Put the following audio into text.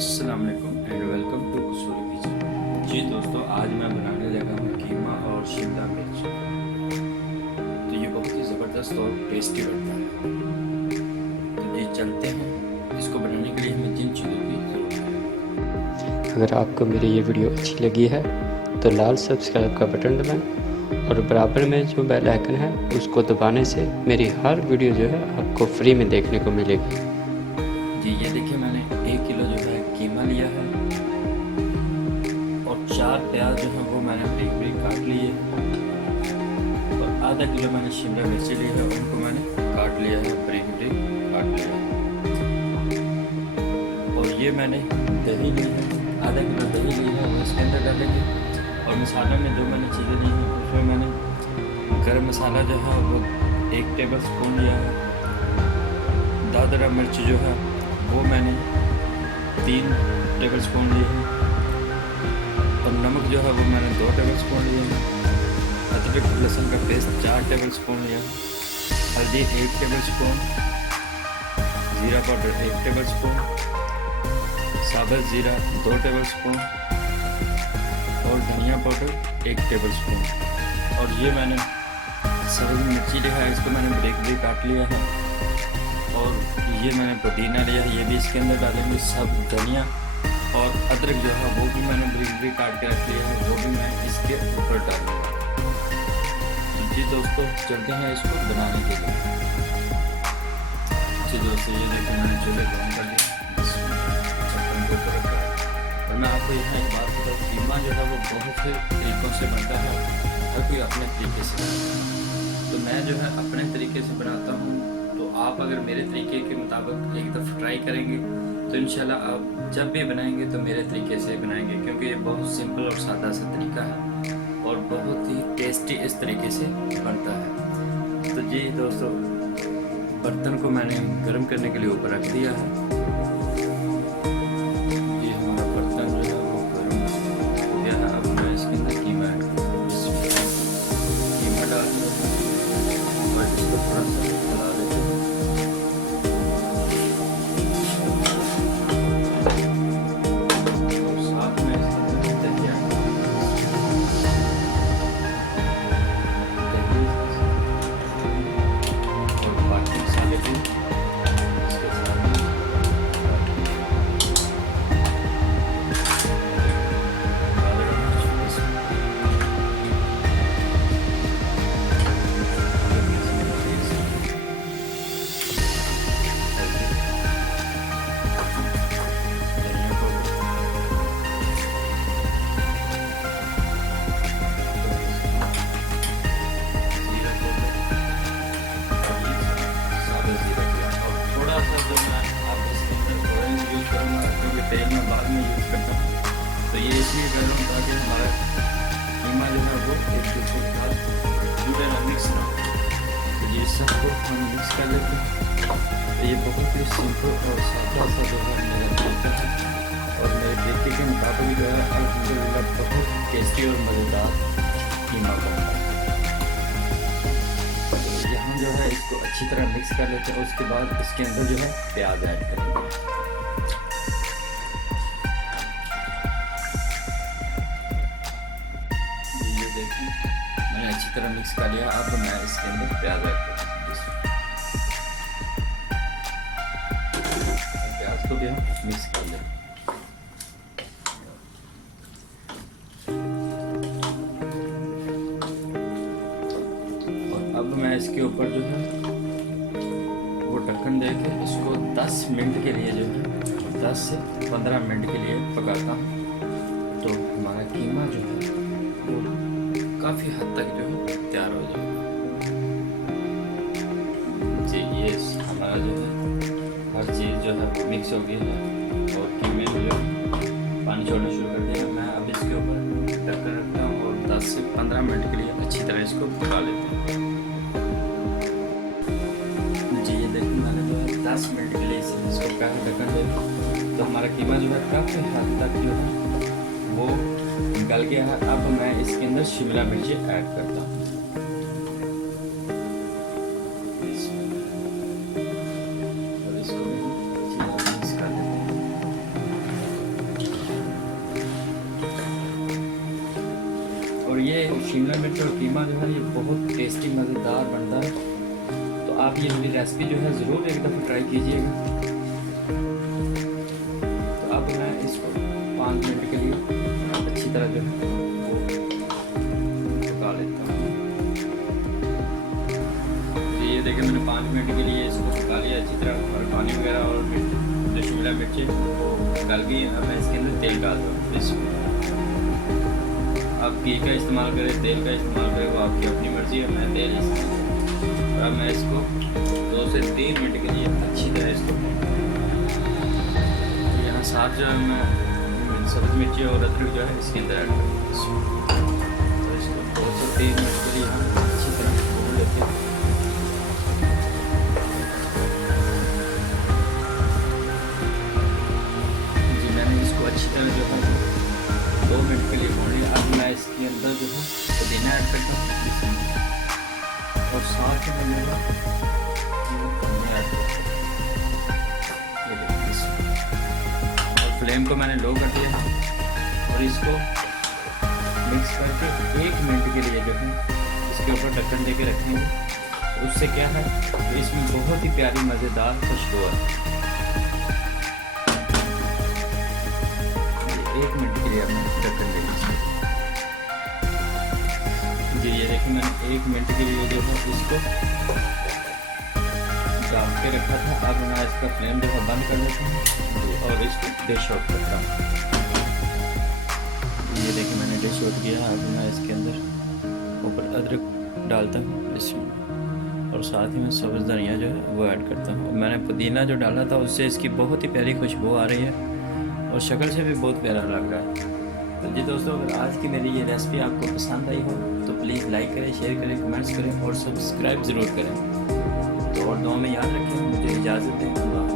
अस्सलाम वालेकुम and welcome to Kasuri kitchen. जी दोस्तों, आज मैं बनाने लगा हूँ कीमा और शिमला मिर्च। तो ये बहुत ही ज़बरदस्त और टेस्टी बनता है। तो जी चलते हैं। इसको बनाने के लिए हमें जिन चीज़ों की ज़रूरत है। अगर आपको मेरी ये वीडियो अच्छी लगी है तो लाल सब्सक्राइब का बटन दबाएं और बराबर में जो बेल आइकन है उसको दबाने से मेरी हर वीडियो जो है आपको फ्री में देखने को मिलेगी। जी ये देखिए, मैंने 1 किलो जो है कीमा लिया है और 4 प्याज जो है वो मैंने बारीक बारीक काट लिए हैं और आधा किलो मैंने शिमला मिर्ची ली है, उनको मैंने काट लिया है, बारीक बारीक काट लिया है। और ये मैंने दही ली है, आधा किलो दही ली है, वो इसके अंदर डालेंगे। और मसाले में जो मैंने चीज़ें ली हैं उसमें मैंने गरम मसाला जो है वो 1 टेबल स्पून लिया है, दादरा मिर्च जो है वो मैंने 3 टेबल स्पून लिए हैं और नमक जो है वो मैंने 2 टेबल स्पून लिए हैं। अदरक लहसुन का पेस्ट 4 टेबल स्पून लिया, हल्दी 1 टेबल स्पून, ज़ीरा पाउडर 1 टेबल स्पून, साबुत ज़ीरा 2 टेबल स्पून और धनिया पाउडर 1 टेबल स्पून। और ये मैंने सब्ज़ मिर्ची लिया है, इसको मैंने बारीक बारीक काट लिया है। और ये मैंने पुदीना लिया है, ये भी इसके अंदर डालेंगे। सब धनिया और अदरक जो है वो भी मैंने बारीक बारीक काट के रख लिया है, वो भी मैं इसके ऊपर डालूँगा। तो जी दोस्तों, चलते हैं इसको बनाने के लिए। जी दोस्तों, ये देखिए मैंने चूल्हे ऑन कर दिया, ढक्कन के ऊपर रखा है। और मैं आपको यहाँ एक बात बताऊँ, कीमा जो है वो बहुत से तरीक़ों से बनता है, हर कोई अपने तरीके से बनाता है। तो मैं जो है अपने तरीके से बनाता हूँ। तो आप अगर मेरे तरीके के मुताबिक एक दफ़ा ट्राई करेंगे तो इंशाल्लाह आप जब भी बनाएंगे तो मेरे तरीके से बनाएंगे, क्योंकि ये बहुत सिंपल और सादा सा तरीका है और बहुत ही टेस्टी इस तरीके से बनता है। तो जी दोस्तों, बर्तन को मैंने गर्म करने के लिए ऊपर रख दिया है। ये हमारा बर्तन जो है वो गर्म हो गया है। अब मैं इसके अंदर कीमा ऐड करूँगा। कीमा डाल और इसको थोड़ा सा चला लेते हैं। और साथ में इसके अंदर दही ऐड और बाकी मसाले भी इसके साथ में तेल में बाद में यूज़ करता हूँ। तो ये इसलिए कर रहा हूँ ताकि हमारा कीमा जो है वो एक दूसरे के साथ जुड़े ना, मिक्स ना हो। तो ये सबको हम मिक्स कर लेते हैं। तो ये बहुत ही सिंपल और सादा सा जो है मेरा तरीका है और मेरे तरीके के मुताबिक जो है अल्हम्दुलिल्लाह बहुत टेस्टी और मज़ेदार कीमा बनता है। तो यहाँ जो है इसको अच्छी तरह मिक्स कर लेते हैं। उसके बाद इसके अंदर जो है प्याज ऐड करेंगे। मैंने अच्छी तरह मिक्स कर लिया। अब मैं इसके अंदर प्याज ऐड करूँगा। प्याज को भी हम मिक्स कर लें। और अब मैं इसके ऊपर जो है वो ढक्कन दे के इसको 10 मिनट के लिए जो है 10 से 15 मिनट के लिए पकाता हूँ। तो हमारा कीमा जो है वो काफ़ी हद तक जो है तैयार हो जाएगा। जी ये हमारा जो है हर चीज़ जो है मिक्स हो गई है और कीमे में जो पानी छोड़ना शुरू कर दिया। मैं अब इसके ऊपर ढक्कन रखता हूँ और 10 से 15 मिनट के लिए अच्छी तरह इसको पका लेते हैं। जी ये देखिए, मैंने जो है 10 मिनट के लिए इसको पका ढक्कन दे, तो हमारा कीमा जो है काफ़ी हद तक जो है वो गल गया है। अब मैं इसके अंदर शिमला मिर्ची ऐड करता हूँ। और इसको मिक्स कर देते हैं। शिमला मिर्च और कीमा जो है ये बहुत टेस्टी मज़ेदार बनता है। तो आप ये मेरी रेसिपी जो है ज़रूर एक दफ़ा ट्राई कीजिएगा। तो अब मैं इसको 5 मिनट के लिए अच्छी तरह जो है वो पका लेता हूँ। तो ये देखिए मैंने 5 मिनट के लिए इसको पका लिया अच्छी तरह, और पानी वगैरह और जो शिमला मिर्ची वो डाल गई। अब मैं इसके अंदर तेल डालता हूँ। इसको आप घी का इस्तेमाल करें, तेल का इस्तेमाल करें, वो आपकी अपनी मर्ज़ी है। मैं तेल इस्तेमाल, अब मैं इसको 2 से 3 मिनट के लिए अच्छी तरह इसको, यहाँ साथ जो है मैं सब्ज़ मिर्ची और अदरक जो है इसके अंदर ऐड करूँगा। तो इसको 2 से 3 मिनट के लिए हम अच्छी तरह भून लेते हैं। जी मैंने इसको अच्छी तरह जो है 2 मिनट के लिए भून लिया। अब मैं इसके अंदर जो है पुदीना ऐड करता हूँ और साथ में मैं ऐड करता हूँ। और फ्लेम को मैंने लो कर दिया और इसको मिक्स करके 1 मिनट के लिए जो है इसके ऊपर ढक्कन दे के रखेंगे। उससे क्या है इसमें बहुत ही प्यारी मज़ेदार खुशबू है। 1 मिनट के लिए हमने ढक्कन दे दिया। जी ये देखिए मैंने 1 मिनट के लिए जो है इसको डाल के रखा था। अब मैं इसका फ्लेम जो है बंद कर देता हूँ और इसको डिश आउट करता हूँ। ये देखिए मैंने डिश आउट किया। अब मैं इसके अंदर ऊपर अदरक डालता हूँ इसमें, और साथ ही में सब्ज़ धनिया जो है वो ऐड करता हूँ। मैंने पुदीना जो डाला था उससे इसकी बहुत ही प्यारी खुशबू आ रही है और शक्ल से भी बहुत प्यारा लग रहा है। तो जी दोस्तों, अगर आज की मेरी ये रेसिपी आपको पसंद आई हो तो प्लीज़ लाइक करें, शेयर करें, कमेंट्स करें और सब्सक्राइब ज़रूर करें। तो और दुआ में याद रखें। मुझे इजाज़त दें। अल्लाह।